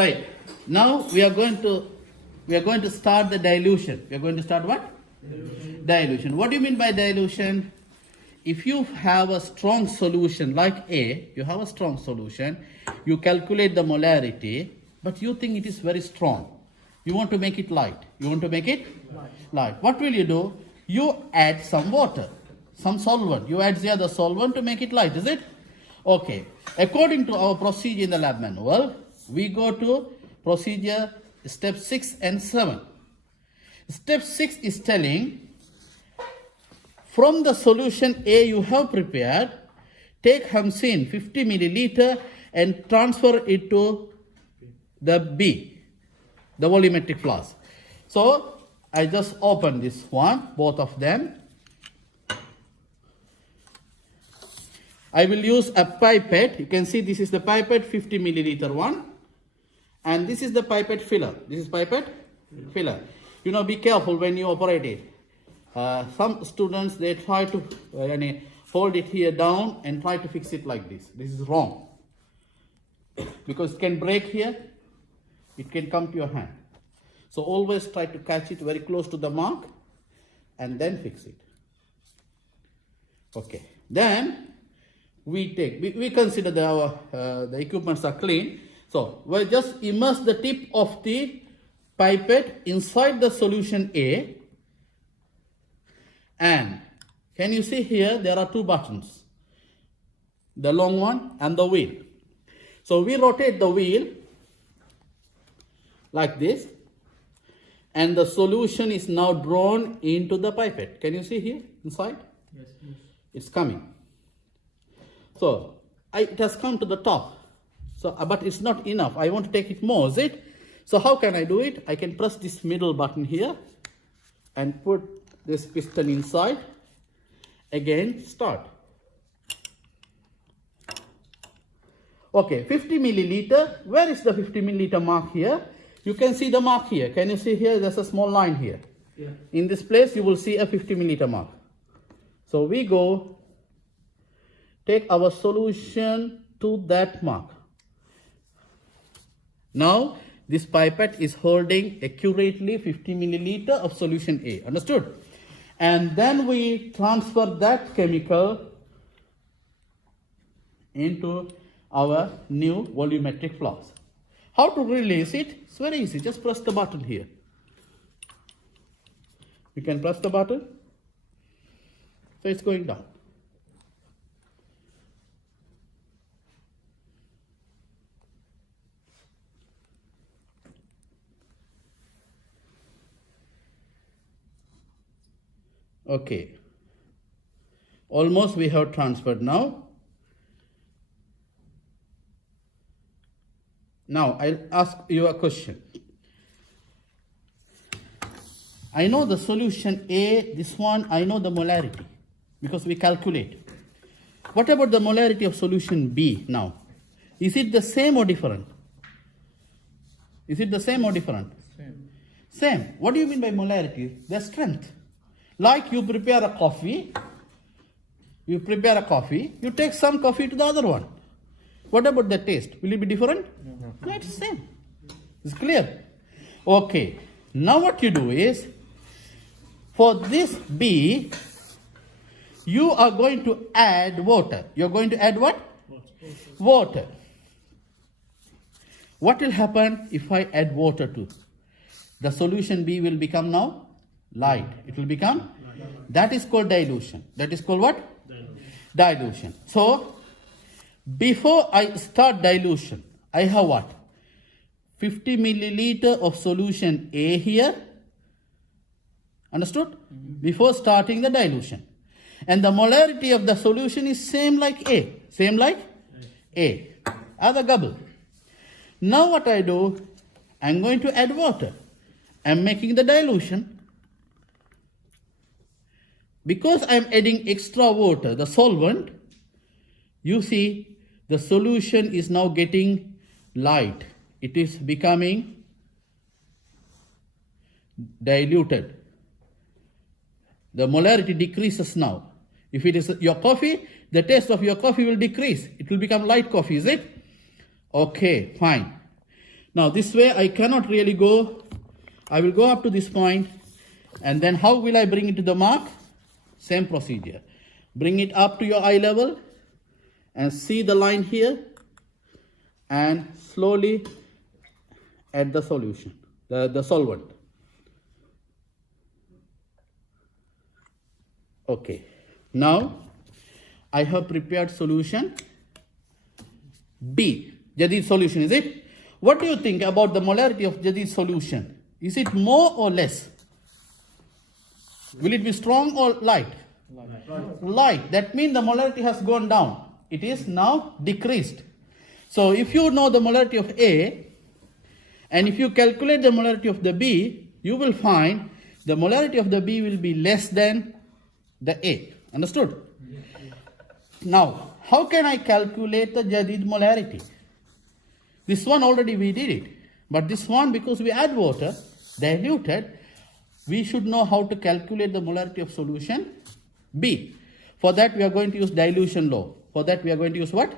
Right. Now we are going to start the dilution. We are going to start what? Dilution. What do you mean by dilution? If you have a strong solution like A, you have a strong solution, you calculate the molarity, but you think it is very strong. You want to make it light. You want to make it light. What will you do? You add some water, some solvent. You add the other solvent to make it light, is it? Okay. According to our procedure in the lab manual, we go to procedure step 6 and 7. Step 6 is telling, from the solution A you have prepared, take Hamsin 50 milliliter and transfer it to the B, the volumetric flask. So I just open this one, both of them. I will use a pipette. You can see this is the pipette 50 milliliter one. And this is the pipette filler. This is pipette filler. You know, be careful when you operate it. Some students, they try to hold it here down and try to fix it like this. This is wrong. Because it can break here. It can come to your hand. So always try to catch it very close to the mark and then fix it. Okay. Then we consider the equipments are clean. So we'll just immerse the tip of the pipette inside the solution A. And can you see here, there are two buttons, the long one and the wheel. So we rotate the wheel like this, and the solution is now drawn into the pipette. Can you see here inside? Yes. It's coming. So it has come to the top. So, but it's not enough. I want to take it more, is it? So how can I do it? I can press this middle button here and put this piston inside. Again, start. Okay, 50 milliliter. Where is the 50 milliliter mark here? You can see the mark here. Can you see here? There's a small line here. Yeah. In this place, you will see a 50 milliliter mark. So we go, take our solution to that mark. Now, this pipette is holding accurately 50 milliliter of solution A. Understood? And then we transfer that chemical into our new volumetric flask. How to release it? It's very easy. Just press the button here. You can press the button. So it's going down. Okay. Almost we have transferred now. Now I'll ask you a question. I know the solution A, this one, I know the molarity because we calculate. What about the molarity of solution B now? Is it the same or different? Is it the same or different? Same. What do you mean by molarity? The strength. Like you prepare a coffee, you take some coffee to the other one. What about the taste? Will it be different? No, it's the same. It's clear. Okay. Now what you do is, for this B, you are going to add water. You're going to add what? Water. What will happen if I add water to? The solution B will become now light. It will become light. That is called dilution. That is called what? Dilution. So, before I start dilution, I have what? 50 milliliter of solution A here. Understood? Before starting the dilution. And the molarity of the solution is same like A. Same like A. Other gobble. Now what I do, I'm going to add water. I'm making the dilution. Because I'm adding extra water, the solvent, you see the solution is now getting light. It is becoming diluted. The molarity decreases now. If it is your coffee, the taste of your coffee will decrease. It will become light coffee, is it? Okay, fine. Now this way I cannot really go. I will go up to this point, and then how will I bring it to the mark? Same procedure. Bring it up to your eye level and see the line here, and slowly add the solution, the solvent. Okay, now I have prepared solution B, Jadid solution, is it? What do you think about the molarity of Jadid solution? Is it more or less? Will it be strong or light? Light. That means the molarity has gone down. It is now decreased. So if you know the molarity of A, and if you calculate the molarity of the B, you will find the molarity of the B will be less than the A. Understood? Now, how can I calculate the Jadid molarity? This one already we did it. But this one, because we add water, diluted, we should know how to calculate the molarity of solution B. For that we are going to use dilution law. For that we are going to use what?